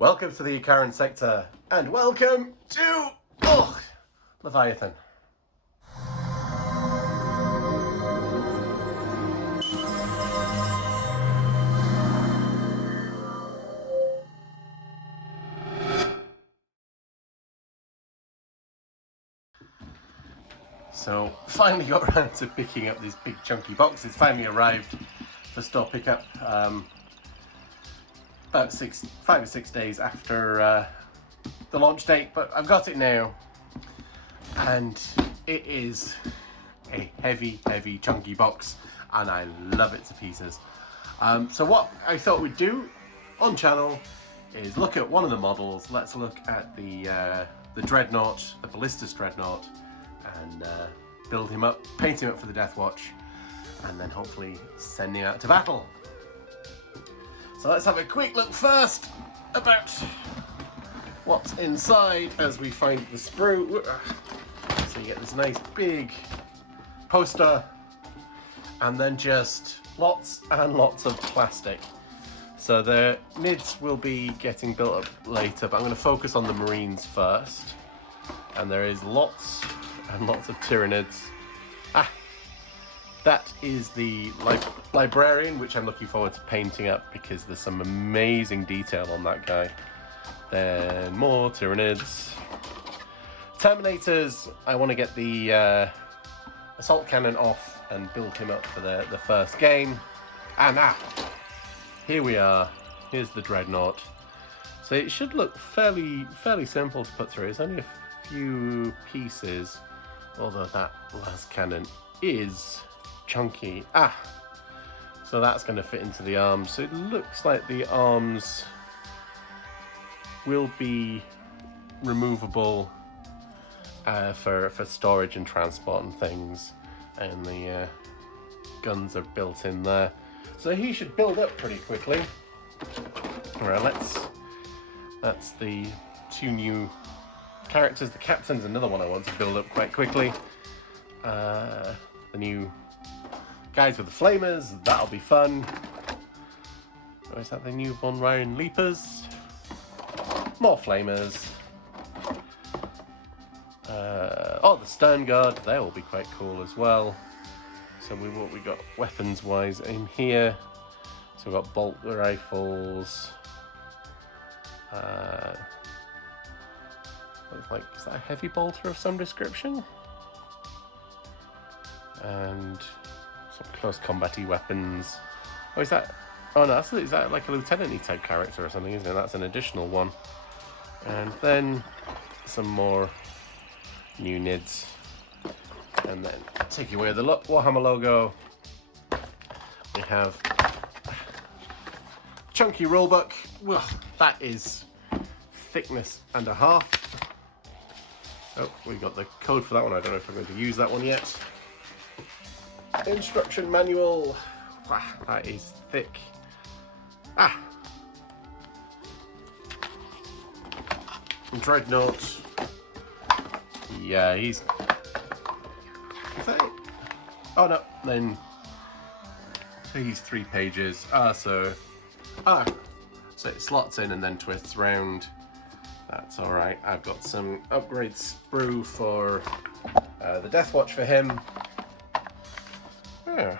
Welcome to the Icaran sector, and welcome to Leviathan. So, finally got around to picking up this big chunky box. It's finally arrived for store pickup. About 5 or 6 days after the launch date, but I've got it now, and it is a heavy chunky box, and I love it to pieces. So what I thought we'd do on channel is look at one of the models. Let's look at the Dreadnought, the Ballistus Dreadnought, and build him up, paint him up for the Death Watch, and then hopefully send him out to battle. So let's have a quick look first about what's inside as we find the sprue. So you get this nice big poster, and then just lots and lots of plastic. So the nids will be getting built up later, but I'm going to focus on the Marines first. And there is lots and lots of Tyranids. That is the Librarian, which I'm looking forward to painting up because there's some amazing detail on that guy. Then more Tyranids. Terminators, I want to get the assault cannon off and build him up for the first game. And here we are. Here's the Dreadnought. So it should look fairly simple to put through. It's only a few pieces, although that last cannon is chunky. So that's going to fit into the arms. So it looks like the arms will be removable for storage and transport and things, and the guns are built in there. So he should build up pretty quickly. Alright, that's the two new characters. The captain's another one I want to build up quite quickly. The new guys with the flamers, that'll be fun. Or is that the new Von Ryan Leapers? More flamers. The Stern Guard, they will be quite cool as well. So what we got weapons wise in here. So we've got bolt rifles. Looks like, is that a heavy bolter of some description? And some close combat-y weapons. Oh, is that? Oh no, is that like a lieutenant-y type character or something, isn't it? That's an additional one. And then some more new nids. And then taking away the Warhammer logo, we have chunky rulebook. Well, that is thickness and a half. Oh, we got the code for that one. I don't know if I'm going to use that one yet. Instruction manual. Wow, that is thick. Dreadnought. Yeah, he's... Is that it? Oh no, then... So he's 3 pages. So it slots in and then twists round. That's alright. I've got some upgrade sprue for the Death Watch for him. Yeah.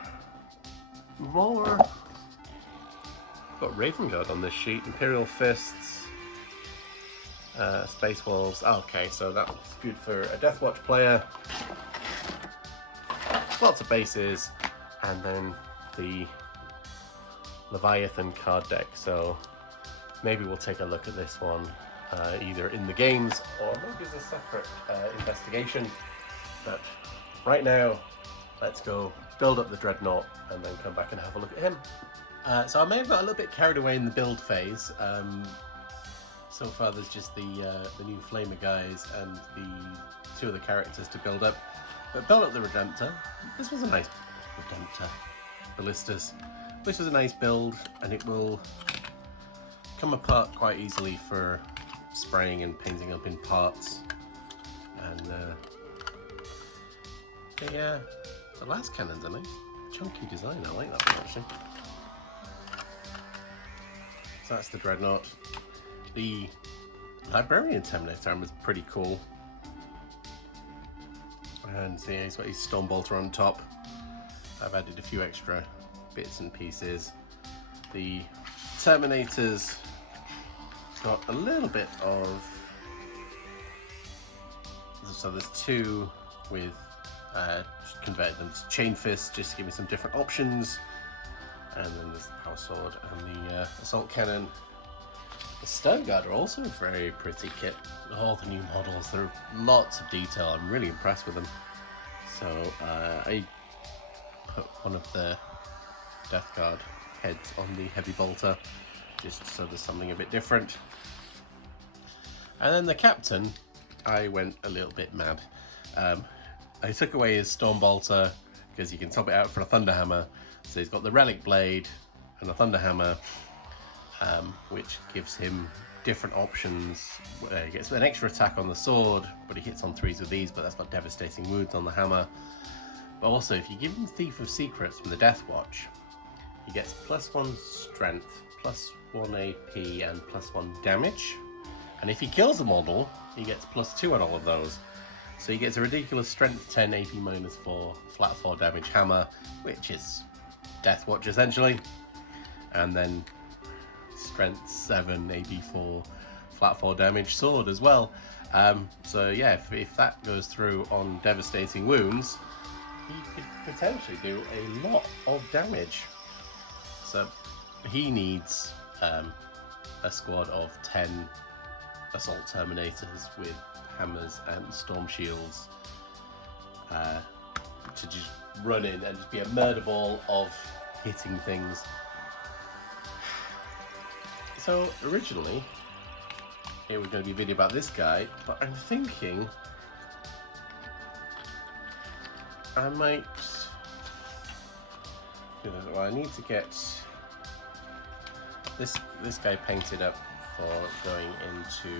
More. Got Raven Guard on this sheet. Imperial Fists. Space Wolves. Okay, so that's good for a Death Watch player. Lots of bases. And then the Leviathan card deck. So maybe we'll take a look at this one either in the games or maybe as a separate investigation. But right now, let's go build up the Dreadnought and then come back and have a look at him. So I may have got a little bit carried away in the build phase. So far there's just the new Flamer guys and the 2 of the characters to build up. But build up the Redemptor. This was a nice Redemptor. Ballistus. This was a nice build, and it will come apart quite easily for spraying and painting up in parts. And the last cannon's a nice chunky design. I like that one actually. So that's the Dreadnought. The Librarian Terminator armor is pretty cool. And see, he's got his Stone Bolter on top. I've added a few extra bits and pieces. The Terminator's got a little bit of... So there's two with... just converted them to Chain Fist, just to give me some different options. And then there's the Power Sword and the Assault Cannon. The Stone Guard are also a very pretty kit. All the new models, there are lots of detail. I'm really impressed with them. So I put one of the Death Guard heads on the Heavy Bolter, just so there's something a bit different. And then the Captain, I went a little bit mad. I took away his Storm Bolter because you can swap it out for a Thunder Hammer. So he's got the Relic Blade and a Thunder Hammer, which gives him different options. He gets an extra attack on the sword, but he hits on 3s with these, but that's got devastating wounds on the hammer. But also, if you give him Thief of Secrets from the Death Watch, he gets +1 strength, +1 AP, and +1 damage. And if he kills a model, he gets +2 on all of those. So he gets a ridiculous strength 10, AP -4, flat 4 damage hammer, which is Death Watch essentially. And then strength 7, AP 4, flat 4 damage sword as well. So yeah, if that goes through on devastating wounds, he could potentially do a lot of damage. So he needs a squad of 10 Assault Terminators with hammers and storm shields to just run in and just be a murder ball of hitting things. So originally it was going to be a video about this guy, but I'm thinking I might... Well, I need to get this guy painted up for going into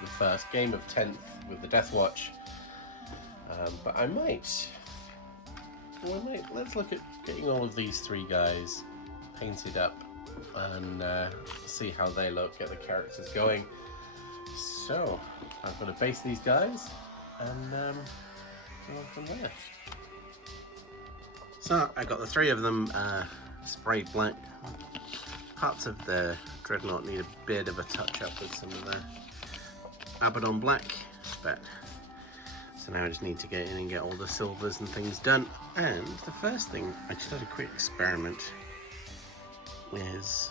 the first game of 10th with the Death Watch. But I might... let's look at getting all of these 3 guys painted up and see how they look, get the characters going. So I'm going to base these guys and go on from there. So I got the 3 of them sprayed black. Parts of the Dreadnought need a bit of a touch up with some of the Abaddon black, but so now I just need to get in and get all the silvers and things done. And the first thing, I just had a quick experiment, is,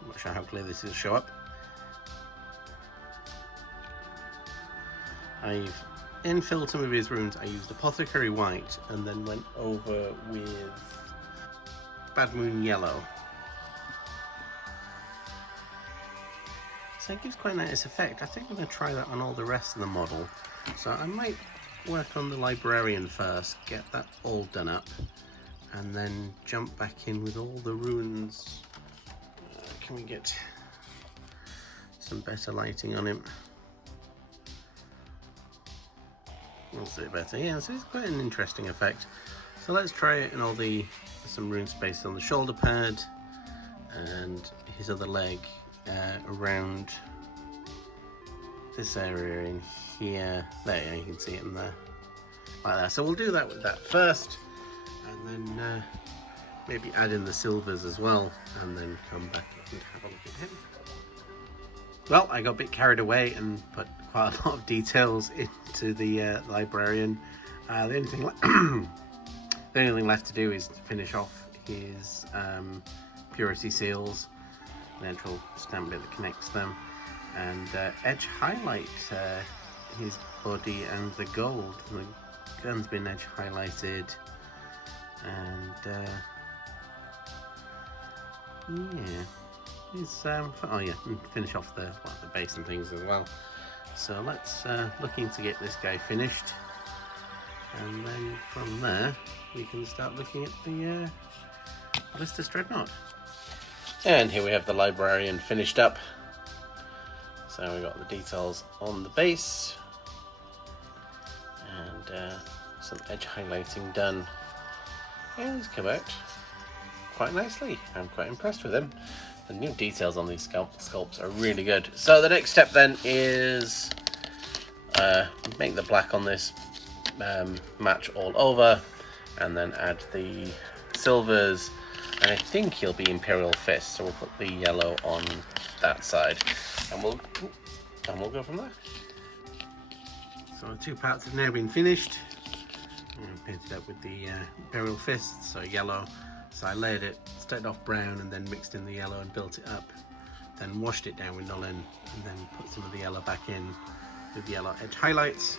I'm not sure how clear this will show up. I've infilled some of his runes. I used Apothecary White and then went over with Bad Moon Yellow. So it gives quite a nice effect. I think I'm going to try that on all the rest of the model. So I might work on the Librarian first, get that all done up, and then jump back in with all the runes. Can we get some better lighting on him? That's it better. Yeah, so it's quite an interesting effect. So let's try it in all the some rune space on the shoulder pad and his other leg around this area in here. There, you can see it in there, like that. So we'll do that with that first, and then maybe add in the silvers as well, and then come back and have a look at him. Well, I got a bit carried away and put quite a lot of details into the Librarian. The only thing left to do is to finish off his purity seals, the actual stamp bit that connects them, and edge highlight his body and the gold. The gun's been edge highlighted, and yeah. Oh yeah, and finish off the base and things as well. So let's looking to get this guy finished, and then from there we can start looking at the Ballistus Dreadnought. And here we have the Librarian finished up. So we got the details on the base and some edge highlighting done, and he's come out quite nicely. I'm quite impressed with him. The new details on these sculpts are really good. So the next step then is make the black on this match all over, and then add the silvers, and I think he'll be Imperial Fist, so we'll put the yellow on that side, and we'll go from there. So the two parts have now been finished. Painted up with the Imperial Fist, so yellow. So I layered it, started off brown, and then mixed in the yellow and built it up. Then washed it down with Nullin, and then put some of the yellow back in with the yellow edge highlights,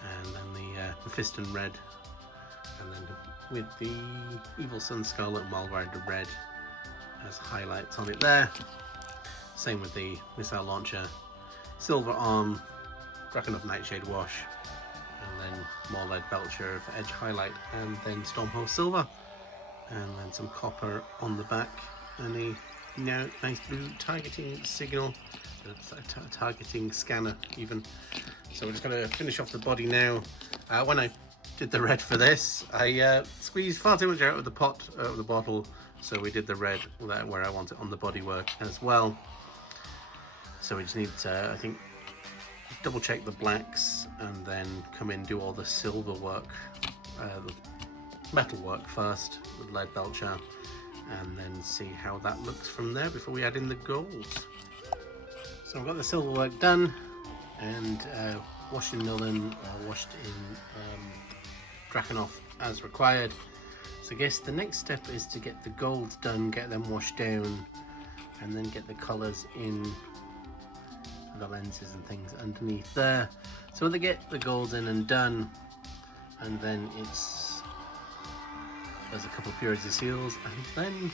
and then the fist in red, and then with the Evil Sun Skull and Malward red as highlights on it there. Same with the missile launcher, silver arm, Drakenhof Nightshade wash, and then more lead belcher for edge highlight, and then Stormhost silver, and then some copper on the back, and a nice blue targeting signal, targeting scanner even. So we're just going to finish off the body now. When I did the red for this, I squeezed far too much out of the bottle, so we did the red where I want it on the bodywork as well. So we just need to, I think, double check the blacks and then come in and do all the silver work, the metal work first with lead belcher, and then see how that looks from there before we add in the golds. So I've got the silver work done, and washed in Nullin, washed in Drakenhof as required. So I guess the next step is to get the golds done, get them washed down, and then get the colours in the lenses and things underneath there. So when they get the golds in and done, and then there's a couple of purity seals, and then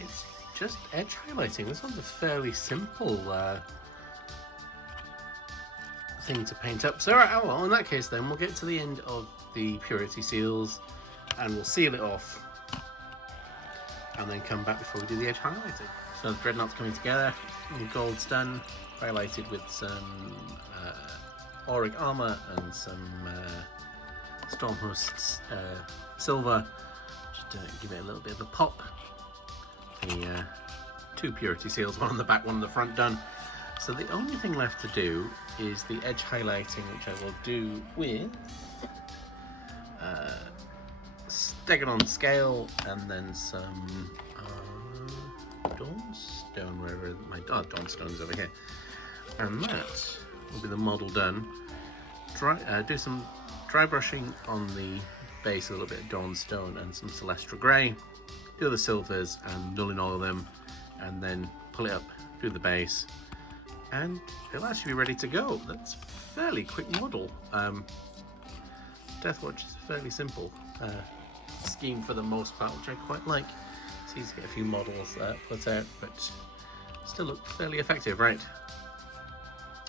it's just edge highlighting. This one's a fairly simple thing to paint up. So right, well, in that case then we'll get to the end of the purity seals and we'll seal it off and then come back before we do the edge highlighting. So the Dreadnought's coming together, the gold's done, highlighted with some auric armor and some Stormhost silver, just to give it a little bit of a pop. The two purity seals, one on the back, one on the front, done. So the only thing left to do is the edge highlighting, which I will do with Stegadon scale, and then some Dawnstone, wherever my Dawnstone is over here, and that will be the model done. Do some dry brushing on the base, a little bit of Dawnstone and some Celestra Grey, do the silvers and Nullin oil them, and then pull it up, do the base, and it'll actually be ready to go. That's a fairly quick model. Deathwatch is fairly simple scheme for the most part, which I quite like. It's easy to get a few models put out, but still look fairly effective. Right,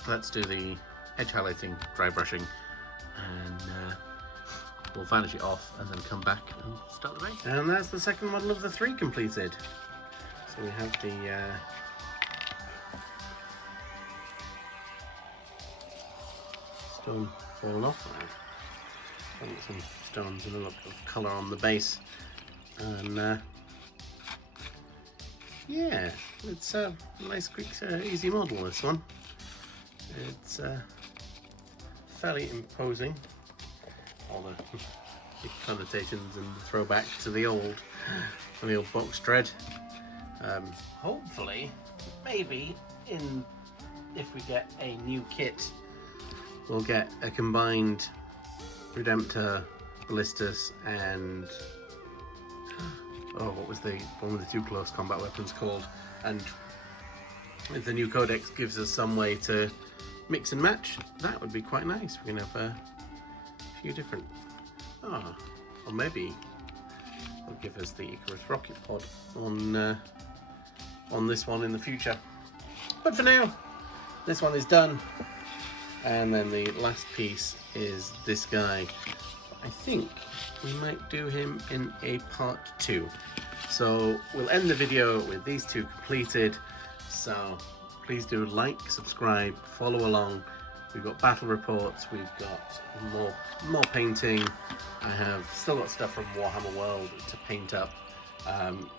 let's do the edge highlighting, dry brushing, and we'll vanish it off and then come back and start the base. And that's the second model of the three completed. So we have the stone fallen off. Got some stones and a lot of colour on the base, and yeah, it's a nice, quick, easy model. This one, it's fairly imposing. All the big connotations and the throwback to the old box dread. Hopefully, maybe if we get a new kit, we'll get a combined Redemptor, Ballistus, and what was the one with the two close combat weapons called? And if the new codex gives us some way to mix and match, that would be quite nice. We can have a few different. Or maybe it'll give us the Icarus rocket pod on this one in the future. But for now, this one is done. And then the last piece is this guy. I think we might do him in a part 2. So we'll end the video with these two completed. So please do like, subscribe, follow along. We've got battle reports, we've got more painting. I have still got stuff from Warhammer World to paint up.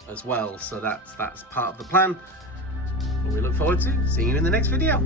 as well. So that's part of the plan. We look forward to seeing you in the next video.